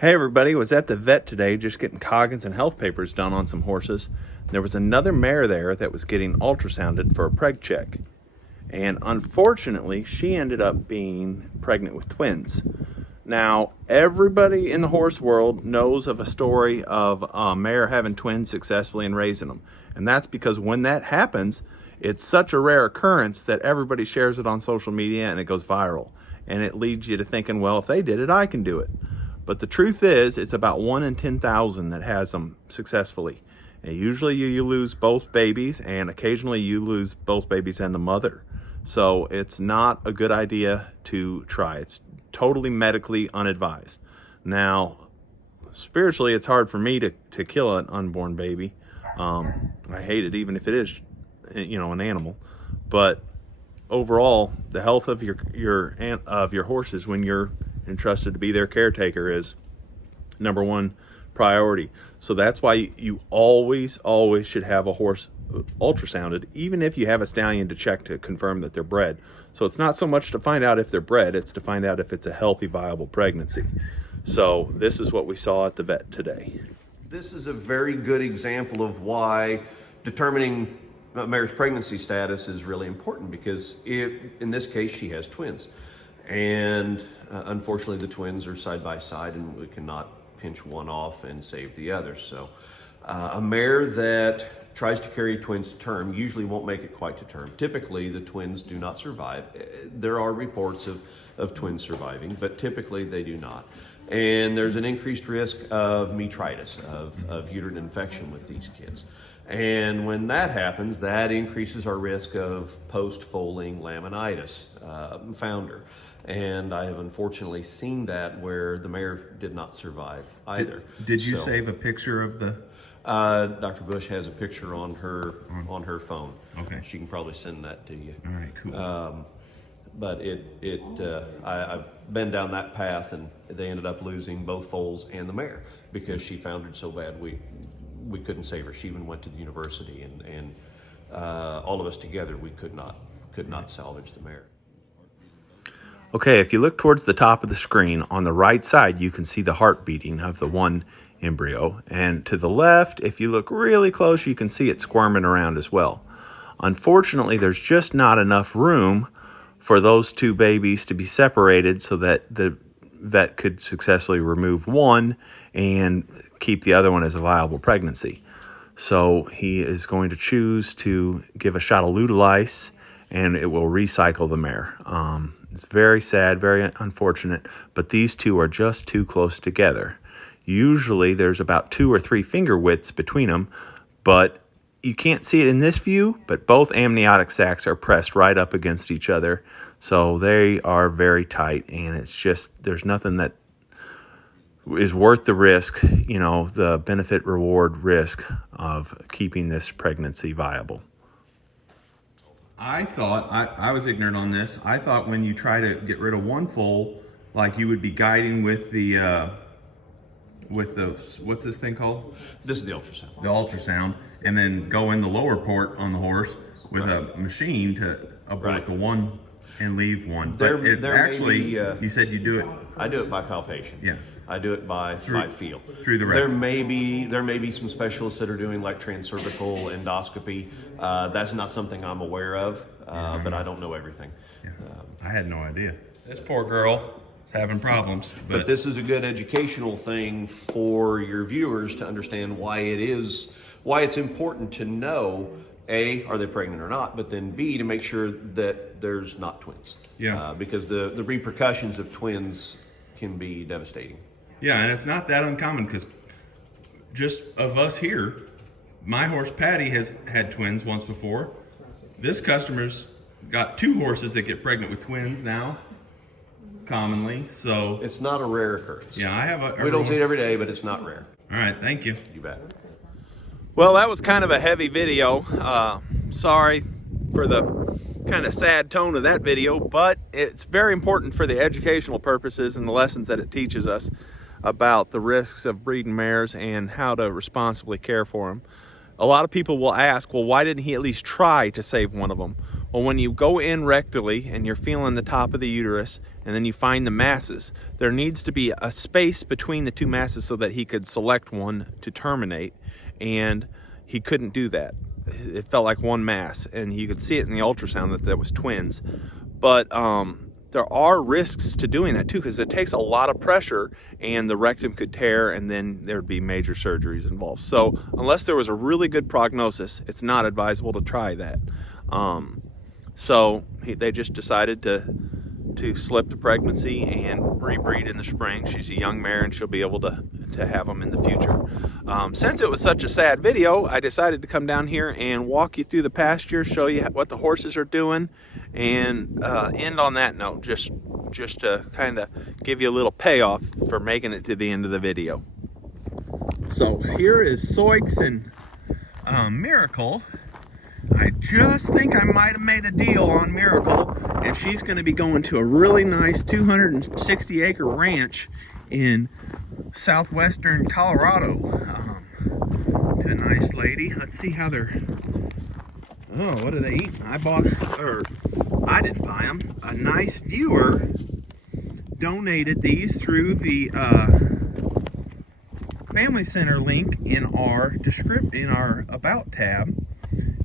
Hey everybody, was at the vet today just getting coggins and health papers done on some horses. There was another mare there that was getting ultrasounded for a preg check. And unfortunately, she ended up being pregnant with twins. Now, everybody in the horse world knows of a story of a mare having twins successfully and raising them. And that's because when that happens, it's such a rare occurrence that everybody shares it on social media and it goes viral. And it leads you to thinking, well, if they did it, I can do it. But the truth is, it's about 1 in 10,000 that has them successfully. And usually you lose both babies, and occasionally you lose both babies and the mother. So it's not a good idea to try. It's totally medically unadvised. Now, spiritually, it's hard for me to kill an unborn baby. I hate it, even if it is, an animal. But overall, the health of your horses when you're entrusted to be their caretaker is number one priority. So that's why you always should have a horse ultrasounded, even if you have a stallion, to check to confirm that they're bred. So it's not so much to find out if they're bred, it's to find out if it's a healthy, viable pregnancy. So this is what we saw at the vet today. This is a very good example of why determining a mare's pregnancy status is really important, because in this case she has twins, and unfortunately the twins are side by side and we cannot pinch one off and save the other. So a mare that tries to carry twins to term usually won't make it quite to term. Typically the twins do not survive. There are reports of twins surviving, but typically they do not. And there's an increased risk of metritis, of uterine infection with these kids. And when that happens, that increases our risk of post-foaling laminitis, founder. And I have unfortunately seen that where the mare did not survive either. Did you save a picture of the? Dr. Bush has a picture on her phone. Okay. She can probably send that to you. All right, cool. But I've been down that path, and they ended up losing both foals and the mare because she foundered so bad we couldn't save her. She even went to the university, and all of us together we could not salvage the mare. Okay, if you look towards the top of the screen, on the right side, you can see the heart beating of the one embryo. And to the left, if you look really close, you can see it squirming around as well. Unfortunately, there's just not enough room for those two babies to be separated so that the vet could successfully remove one and keep the other one as a viable pregnancy. So he is going to choose to give a shot of Lutalice, and it will recycle the mare. It's very sad, very unfortunate, but these two are just too close together. Usually there's about 2 or 3 finger widths between them, but you can't see it in this view, but both amniotic sacs are pressed right up against each other. So they are very tight, and it's just, there's nothing that is worth the risk, the benefit reward risk of keeping this pregnancy viable. I thought, I was ignorant on this. I thought when you try to get rid of one foal, like you would be guiding with the, what's this thing called? This is the ultrasound. The ultrasound, and then go in the lower port on the horse with a machine to abort the one and leave one. But it's actually, you said you do it. I do it by palpation. Yeah. I do it by feel. Through the rectum. There may be some specialists that are doing like transcervical endoscopy. That's not something I'm aware of, but I don't know everything. Yeah. I had no idea. This poor girl is having problems. But this is a good educational thing for your viewers to understand why it's important to know, A, are they pregnant or not, but then B, to make sure that there's not twins. Yeah. Because the repercussions of twins can be devastating. Yeah, and it's not that uncommon, because just of us here, my horse Patty has had twins once before. This customer's got 2 horses that get pregnant with twins now, commonly. So it's not a rare occurrence. Yeah, I have we don't see it every day, but it's not rare. All right, thank you. You bet. Well, that was kind of a heavy video. Sorry for the kind of sad tone of that video, but it's very important for the educational purposes and the lessons that it teaches us about the risks of breeding mares and how to responsibly care for them. A lot of people will ask, well, why didn't he at least try to save one of them? Well, when you go in rectally and you're feeling the top of the uterus and then you find the masses, there needs to be a space between the two masses so that he could select one to terminate, and he couldn't do that. It felt like one mass, and you could see it in the ultrasound that was twins. But there are risks to doing that too, because it takes a lot of pressure and the rectum could tear, and then there'd be major surgeries involved. So unless there was a really good prognosis, it's not advisable to try that. So they just decided to slip the pregnancy and rebreed in the spring. She's a young mare and she'll be able to have them in the future. Since it was such a sad video, I decided to come down here and walk you through the pasture, show you what the horses are doing, and end on that note, just to kind of give you a little payoff for making it to the end of the video. So here is Soix and Miracle. I just think I might have made a deal on Miracle, and she's going to be going to a really nice 260 acre ranch in southwestern Colorado to a nice lady. Let's see how they're, oh, what are they eating? I didn't buy them. A nice viewer donated these through the Family Center link in our About tab,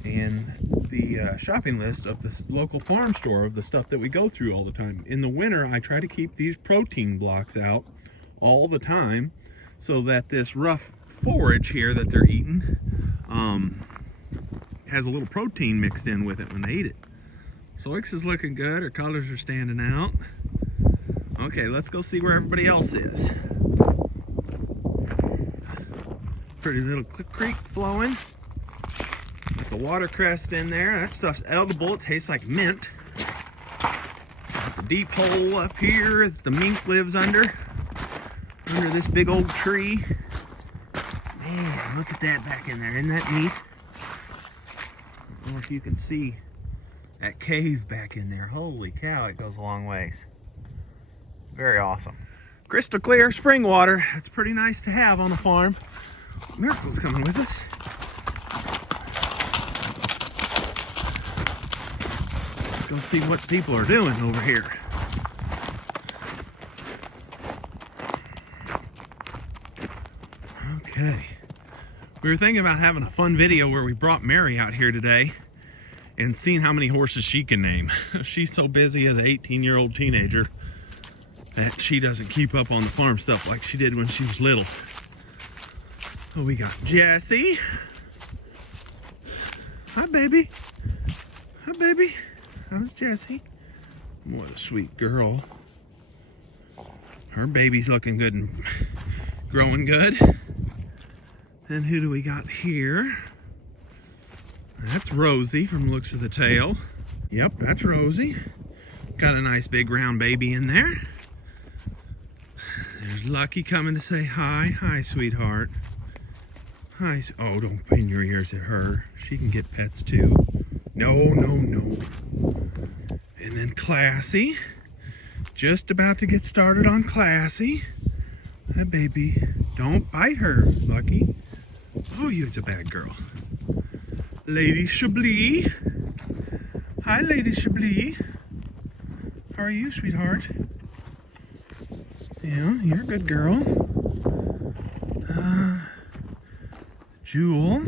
and the shopping list of the local farm store of the stuff that we go through all the time. In the winter, I try to keep these protein blocks out all the time so that this rough forage here that they're eating has a little protein mixed in with it when they eat it. Soix is looking good. Her colors are standing out. Okay, let's go see where everybody else is. Pretty little creek flowing. Got the watercress in there. That stuff's edible. It tastes like mint. Got the deep hole up here that the mink lives under this big old tree. Man, look at that back in there. Isn't that neat? I don't know if you can see that cave back in there. Holy cow, it goes a long ways. Very awesome. Crystal clear spring water. That's pretty nice to have on a farm. Miracle's coming with us. Let's go see what people are doing over here. Okay. We were thinking about having a fun video where we brought Mary out here today and seeing how many horses she can name. She's so busy as an 18-year-old teenager that she doesn't keep up on the farm stuff like she did when she was little. So we got Jessie. Hi, baby. Hi, baby. How's Jessie? What a sweet girl. Her baby's looking good and growing good. And who do we got here? That's Rosie from the looks of the tail. Yep, that's Rosie. Got a nice big round baby in there. There's Lucky coming to say hi. Hi, sweetheart. Hi. Oh, don't pin your ears at her. She can get pets too. No, no, no. And then Classy. Just about to get started on Classy. Hi, baby. Don't bite her, Lucky. Oh, you're a bad girl. Lady Chablis. Hi, Lady Chablis. How are you, sweetheart? Yeah, you're a good girl. Jewel.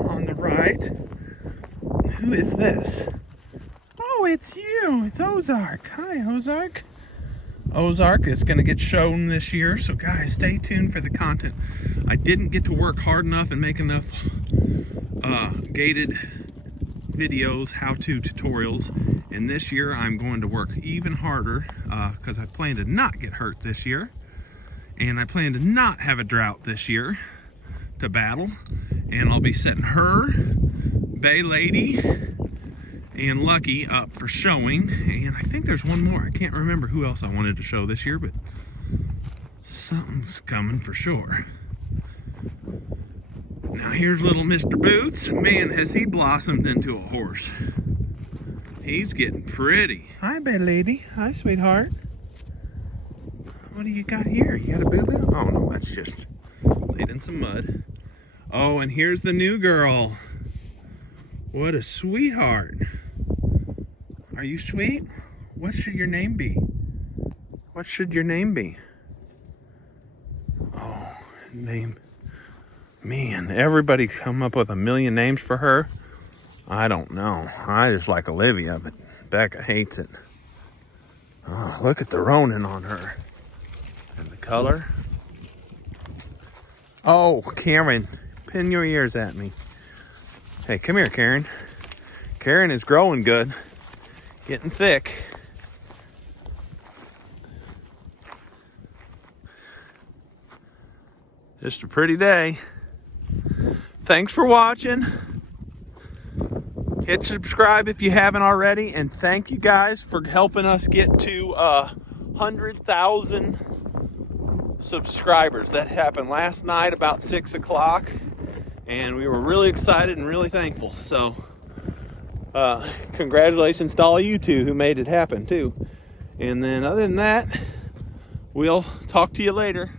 On the right. Who is this? Oh, it's you. It's Ozark. Hi, Ozark. Ozark is going to get shown this year, so guys, stay tuned for the content. I didn't get to work hard enough and make enough gated videos, how-to tutorials, and this year I'm going to work even harder because I plan to not get hurt this year, and I plan to not have a drought this year to battle, and I'll be setting her, Bay Lady, and Lucky up for showing, and I think there's one more. I can't remember who else I wanted to show this year, but something's coming for sure. Now here's little Mr. Boots. Man, has he blossomed into a horse. He's getting pretty. Hi, Bay Lady. Hi, sweetheart. What do you got here? You got a boo-boo? Oh, no, that's just laid in some mud. Oh, and here's the new girl. What a sweetheart. Are you sweet? What should your name be? What should your name be? Oh, name. Man, everybody come up with a million names for her. I don't know. I just like Olivia, but Becca hates it. Oh, look at the Ronin on her. And the color. Oh, Karen, pin your ears at me. Hey, come here, Karen. Karen is growing good. Getting thick. Just a pretty day. Thanks for watching. Hit subscribe if you haven't already, and thank you guys for helping us get to 100,000 subscribers. That happened last night about 6 o'clock, and we were really excited and really thankful. So congratulations to all you two who made it happen too. And then other than that, we'll talk to you later.